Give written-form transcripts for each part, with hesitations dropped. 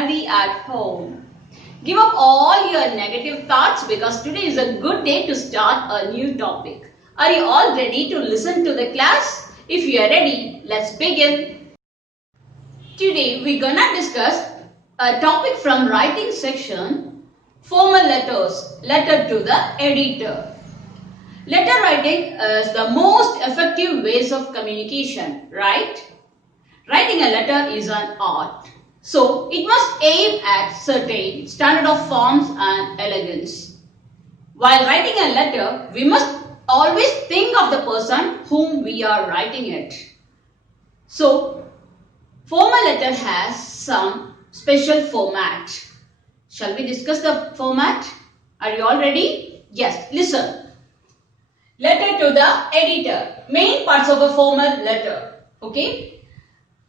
healthy at home. Give up all your negative thoughts because today is a good day to start a new topic. Are you all ready to listen to the class? If you are ready, let's begin. Today we're gonna discuss a topic from writing section, formal letters, letter to the editor. Letter writing is the most effective ways of communication, right? Writing a letter is an art. So, it must aim at certain standard of forms and elegance. While writing a letter, we must always think of the person whom we are writing it. So, formal letter has some special format. Shall we discuss the format? Are you all ready? Yes, listen. Letter to the editor. Main parts of a formal letter. Okay.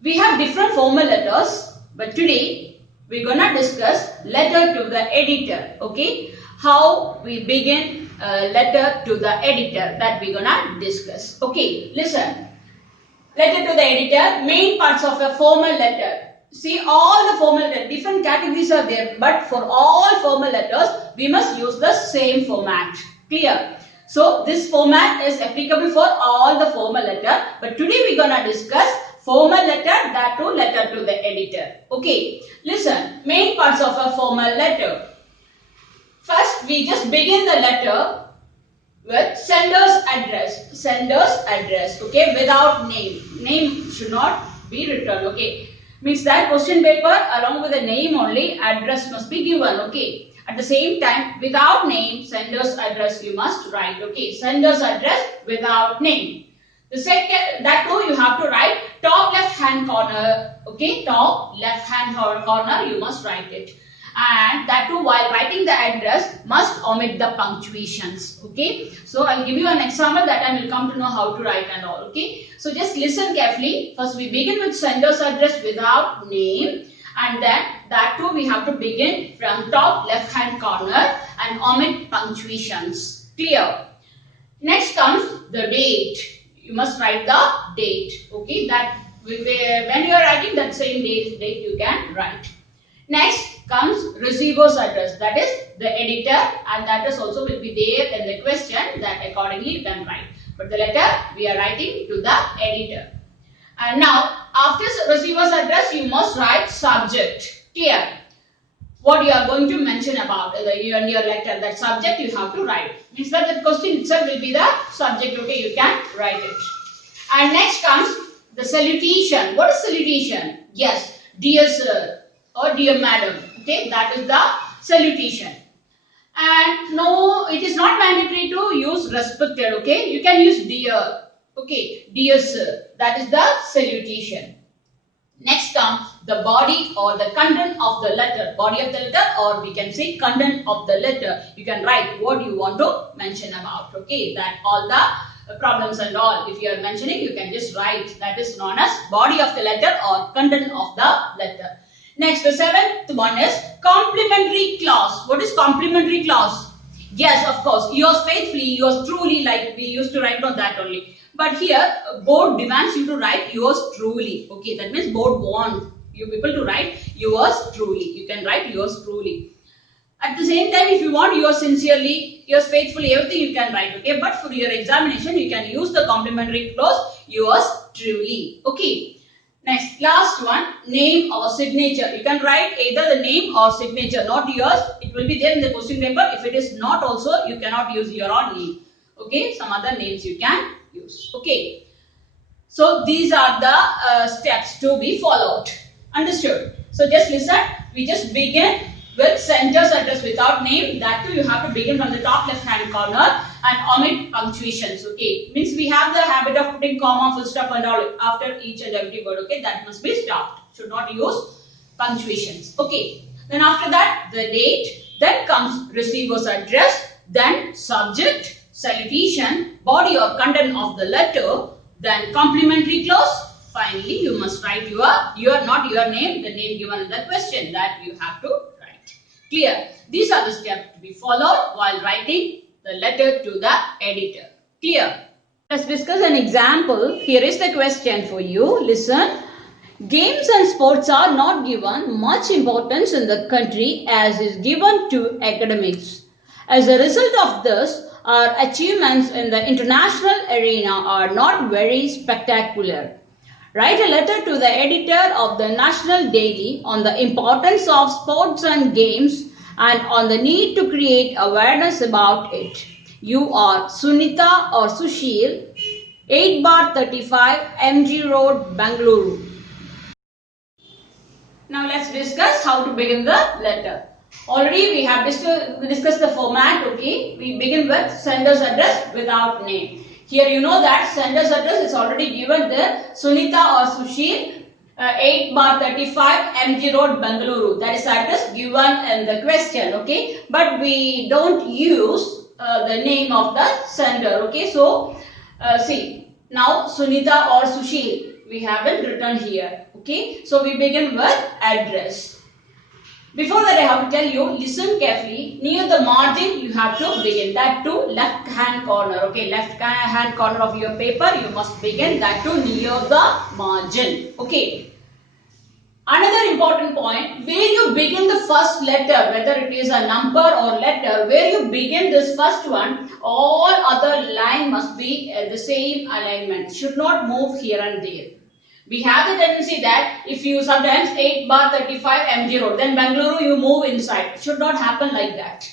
We have different formal letters, but today we're gonna discuss letter to the editor. Okay. How we begin a letter to the editor, that we're gonna discuss. Okay. Listen. Letter to the editor. Main parts of a formal letter. See, all the formal letters, different categories are there, but for all formal letters, we must use the same format. Clear? So, this format is applicable for all the formal letter, but today we're gonna discuss formal letter, that too letter to the editor. Okay, listen, main parts of a formal letter. First, we just begin the letter with sender's address. Sender's address, okay, without name. Name should not be written, okay. Means that question paper along with the name only, address must be given, okay. At the same time, without name, sender's address you must write, okay. Sender's address without name. The second, that too you have to write top left hand corner, okay. Top left hand corner you must write it. And that too, while writing the address, must omit the punctuations, okay. So, I'll give you an example that I will come to know how to write and all, okay. So, just listen carefully. First, we begin with sender's address without name. And then that too we have to begin from top left hand corner and omit punctuations. Clear? Next comes the date. You must write the date. Okay, that when you are writing that same date you can write. Next comes receiver's address. That is the editor, and that is also will be there in the question, that accordingly you can write. But the letter we are writing to the editor. And now, after receiver's address, you must write subject. Clear? What you are going to mention about in your letter, that subject you have to write. Means that the question itself will be the subject. Okay, you can write it. And next comes the salutation. What is salutation? Yes, dear sir or dear madam. Okay, that is the salutation. And no, it is not mandatory to use respected. Okay, you can use dear. Okay, dear sir, that is the salutation. Next comes the body or the content of the letter. Body of the letter, or we can say content of the letter. You can write what you want to mention about. Okay, that all the problems and all, if you are mentioning, you can just write. That is known as body of the letter or content of the letter. Next, the seventh one is complimentary clause. What is complimentary clause? Yes, of course, yours faithfully, yours truly, like we used to write on that only. But here, board demands you to write yours truly. Okay, that means board wants you people to write yours truly. You can write yours truly. At the same time, if you want yours sincerely, yours faithfully, everything you can write. Okay, but for your examination, you can use the complimentary clause yours truly. Okay. Next, last one, name or signature. You can write either the name or signature, not yours. It will be there in the question paper. If it is not also, you cannot use your own name. Okay, some other names you can use. Okay, so these are the steps to be followed. Understood? So just listen. We just begin with sender's address without name. That too you have to begin from the top left hand corner and omit punctuations. Okay, means we have the habit of putting comma, full stop and all after each and every word. Okay, that must be stopped. Should not use punctuations. Okay, then after that the date, then comes receiver's address, then subject, salutation, body or content of the letter, then complimentary clause. Finally, you must write not your name, the name given in the question, that you have to write. Clear? These are the steps to be followed while writing the letter to the editor. Clear? Let's discuss an example. Here is the question for you. Listen. Games and sports are not given much importance in the country as is given to academics. As a result of this, our achievements in the international arena are not very spectacular. Write a letter to the editor of the National Daily on the importance of sports and games and on the need to create awareness about it. You are Sunita or Sushil, 8 bar 35 MG Road, Bangalore. Now let's discuss how to begin the letter. Already we have discussed the format, okay. We begin with sender's address without name. Here you know that sender's address is already given there. Sunita or Sushil, 8 bar 35 MG Road, Bangalore. That is the address given in the question, okay. But we don't use the name of the sender, okay. So, see, now Sunita or Sushil, we have it written here, okay. So, we begin with address. Before that, I have to tell you, listen carefully. Near the margin, you have to begin. That to left hand corner. Okay, left hand corner of your paper, you must begin that to near the margin. Okay. Another important point, where you begin the first letter, whether it is a number or letter, where you begin this first one, all other line must be the same alignment. Should not move here and there. We have the tendency that if you sometimes 8 bar 35 MG Road, then Bangalore you move inside. It should not happen like that.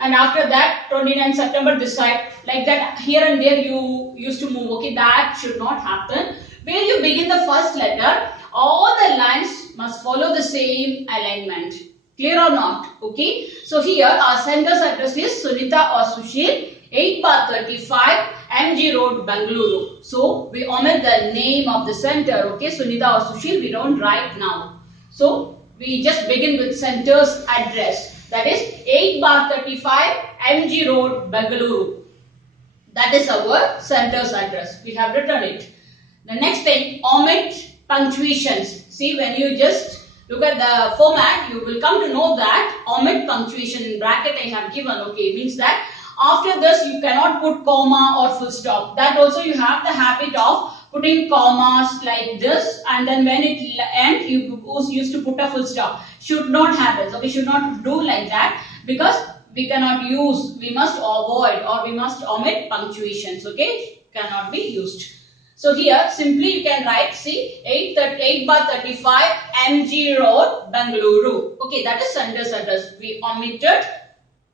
And after that 29 September this side, like that here and there you used to move. Okay, that should not happen. Where you begin the first letter, all the lines must follow the same alignment. Clear or not? Okay. So here our sender's address is Sunita or Sushil, 8 bar 35 MG Road, Bangalore. So we omit the name of the center. Okay, Sunita or Sushil, we don't write now. So we just begin with center's address. That is 8 bar 35 MG Road, Bangalore. That is our center's address. We have written it. The next thing, omit punctuations. See, when you just look at the format, you will come to know that omit punctuation in bracket I have given. Okay, means that after this you cannot put comma or full stop. That also you have the habit of putting commas like this, and then when it ends you used to put a full stop. Should not happen. So we should not do like that, because we cannot use, we must avoid or we must omit punctuations. Okay, cannot be used. So here simply you can write, see, 8 bar 35 MG Road, Bangalore. Okay, that is sender's address. We omitted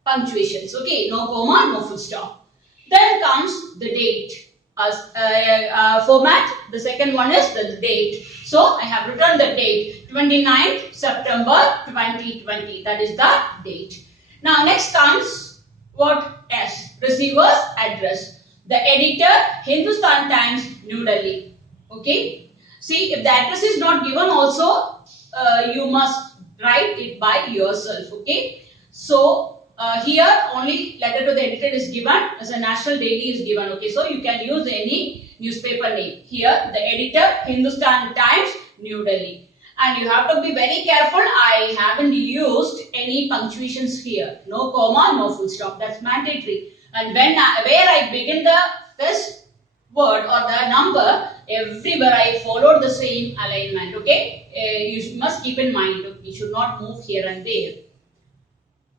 punctuations. Okay, no comma, no full stop. Then comes the date. As format, the second one is the date. So I have written the date, 29th September 2020. That is the date. Now next comes what? S, receiver's address. The editor, Hindustan Times, New Delhi. Okay. See, if the address is not given also, you must write it by yourself. Okay. So, here only letter to the editor is given, as a National Daily is given. Okay. So, you can use any newspaper name. Here, the editor, Hindustan Times, New Delhi. And you have to be very careful. I haven't used any punctuations here. No comma, no full stop. That's mandatory. And where I begin the first word or the number, everywhere I followed the same alignment. Okay, you must keep in mind. You should not move here and there.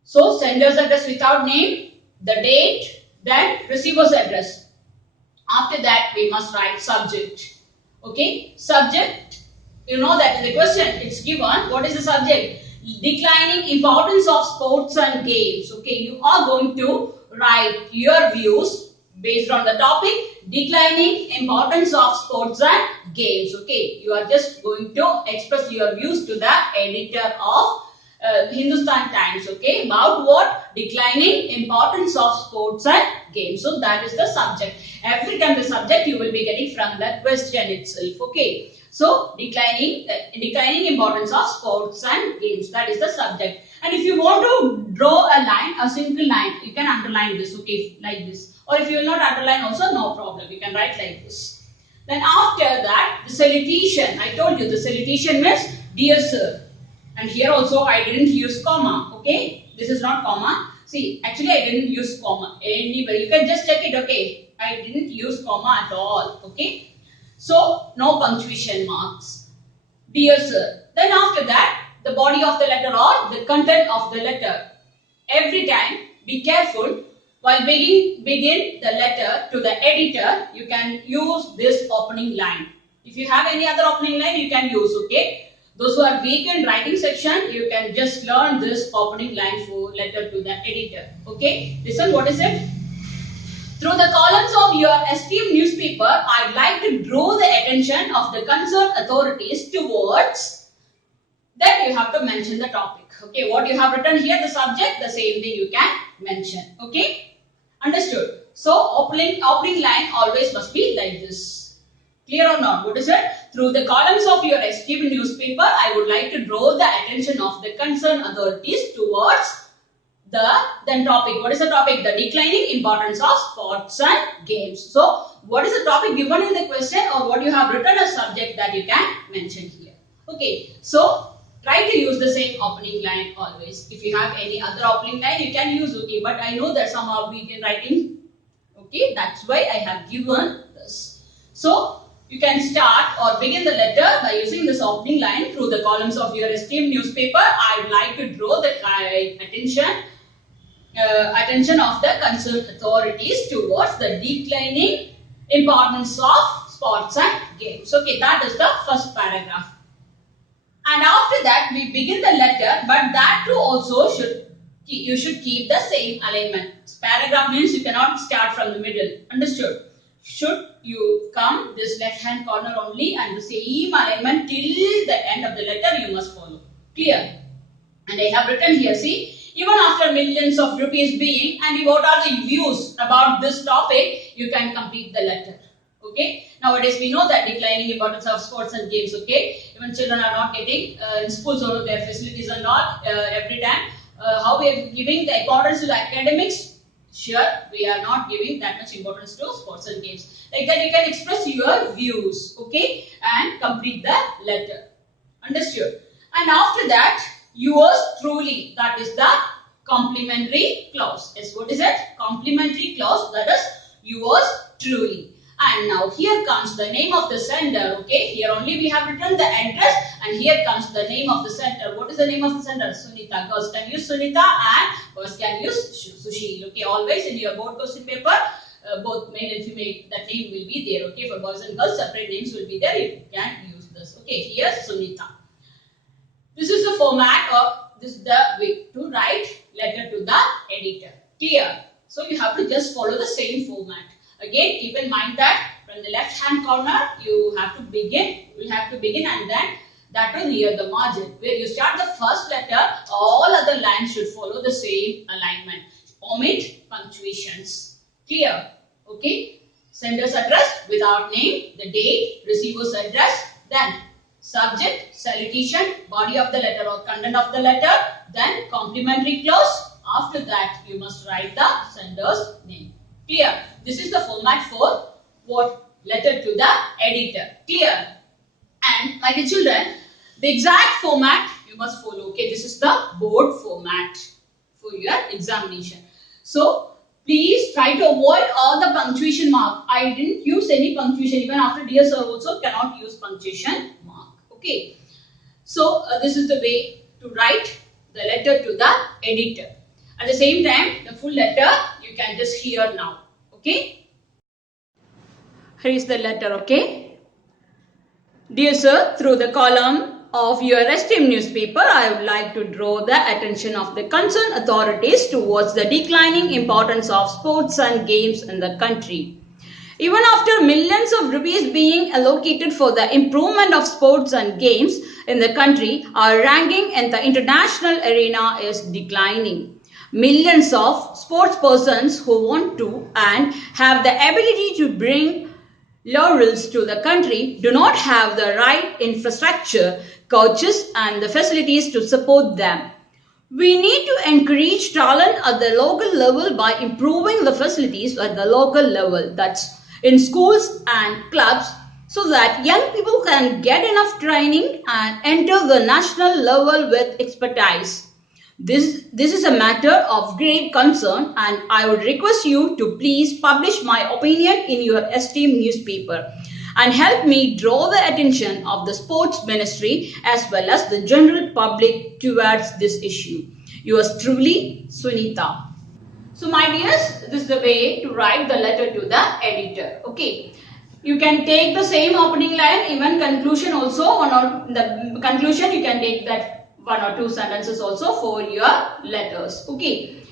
So sender's address without name, the date, then receiver's address. After that, we must write subject. Okay, subject. You know that in the question it's given. What is the subject? Declining importance of sports and games. Okay, you are going to write your views based on the topic, declining importance of sports and games. Okay, you are just going to express your views to the editor of Hindustan Times. Okay, about what? Declining importance of sports and games. So that is the subject. Every time the subject you will be getting from the question itself. Okay, so declining importance of sports and games. That is the subject. And if you want to draw a line, a single line, you can underline this, okay, like this. Or if you will not underline also, no problem. You can write like this. Then after that, the salutation. I told you the salutation means, dear sir. And here also I didn't use comma, okay. This is not comma. See, actually I didn't use comma anywhere. You can just check it, okay. I didn't use comma at all, okay. So, no punctuation marks. Dear sir. Then after that, the body of the letter or the content of the letter. Every time, be careful. While begin the letter to the editor, you can use this opening line. If you have any other opening line, you can use, okay? Those who are weak in writing section, you can just learn this opening line for letter to the editor, okay? Listen, what is it? Through the columns of your esteemed newspaper, I'd like to draw the attention of the concerned authorities towards. Then you have to mention the topic. Okay, what you have written here, the subject, the same thing you can mention. Okay, understood? So opening line always must be like this. Clear or not? What is it? Through the columns of your esteemed newspaper, I would like to draw the attention of the concerned authorities towards the then topic. What is the topic? The declining importance of sports and games. So what is the topic given in the question, or what you have written as subject that you can mention here. Okay, so try to use the same opening line always. If you have any other opening line, you can use, okay, but I know that some are weak in writing. Okay, that's why I have given this. So you can start or begin the letter by using this opening line. Through the columns of your esteemed newspaper, I would like to draw the attention of the concerned authorities towards the declining importance of sports and games. Okay, that is the first paragraph. And after that, we begin the letter, but that too also you should keep the same alignment. Paragraph means you cannot start from the middle. Understood? Should you come this left hand corner only, and the same alignment till the end of the letter you must follow. Clear? And I have written here, see, even after millions of rupees being, and what are the views about this topic, you can complete the letter. Okay, nowadays we know that declining importance of sports and games. Okay, even children are not getting in schools or their facilities are not every time. How we are giving the importance to the academics? Sure, we are not giving that much importance to sports and games. Like that, you can express your views. Okay, and complete the letter. Understood? And after that, yours truly. That is the complimentary clause. Yes, what is it? Complimentary clause. That is yours truly. And now here comes the name of the sender. Okay, here only we have written the address, and here comes the name of the sender. What is the name of the sender? Sunita. Girls can use Sunita and boys can use Sushil. Okay, always in your board question paper, both male and female, that name will be there. Okay, for boys and girls, separate names will be there. You can use this. Okay, here's Sunita. This is the format, or this is the way to write letter to the editor. Clear? So you have to just follow the same format. Again, keep in mind that from the left hand corner, you have to begin. You will have to begin, and then that will near the margin. Where you start the first letter, all other lines should follow the same alignment. Omit punctuations. Clear? Okay. Sender's address without name, the date, receiver's address, then subject, salutation, body of the letter or content of the letter, then complimentary clause. After that, you must write the sender's name. Clear? This is the format for what? Letter to the editor. Clear? And my dear children, the exact format you must follow. Okay, this is the board format for your examination. So please try to avoid all the punctuation mark. I didn't use any punctuation. Even after dear sir also cannot use punctuation mark. Okay. So this is the way to write the letter to the editor. At the same time, the full letter you can just hear now. Okay. Here is the letter. Okay. Dear sir, through the column of your esteemed newspaper, I would like to draw the attention of the concerned authorities towards the declining importance of sports and games in the country. Even after millions of rupees being allocated for the improvement of sports and games in the country, our ranking in the international arena is declining. Millions of sports persons who want to and have the ability to bring laurels to the country do not have the right infrastructure, coaches and the facilities to support them. We need to encourage talent at the local level by improving the facilities at the local level, that's in schools and clubs, so that young people can get enough training and enter the national level with expertise. This is a matter of great concern, and I would request you to please publish my opinion in your esteemed newspaper. and help me draw the attention of the sports ministry as well as the general public towards this issue. Yours truly, Sunita. So my dears, this is the way to write the letter to the editor. Okay. You can take the same opening line, even conclusion also. One or the conclusion you can take that one or two sentences also for your letters. Okay.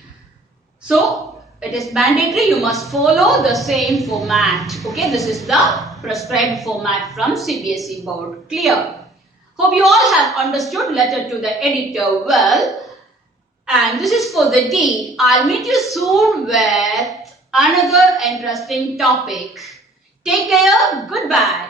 So it is mandatory. You must follow the same format. Okay. This is the prescribed format from CBSE board. Clear? Hope you all have understood letter to the editor well. And this is for the day. I'll meet you soon with another interesting topic. Take care. Goodbye.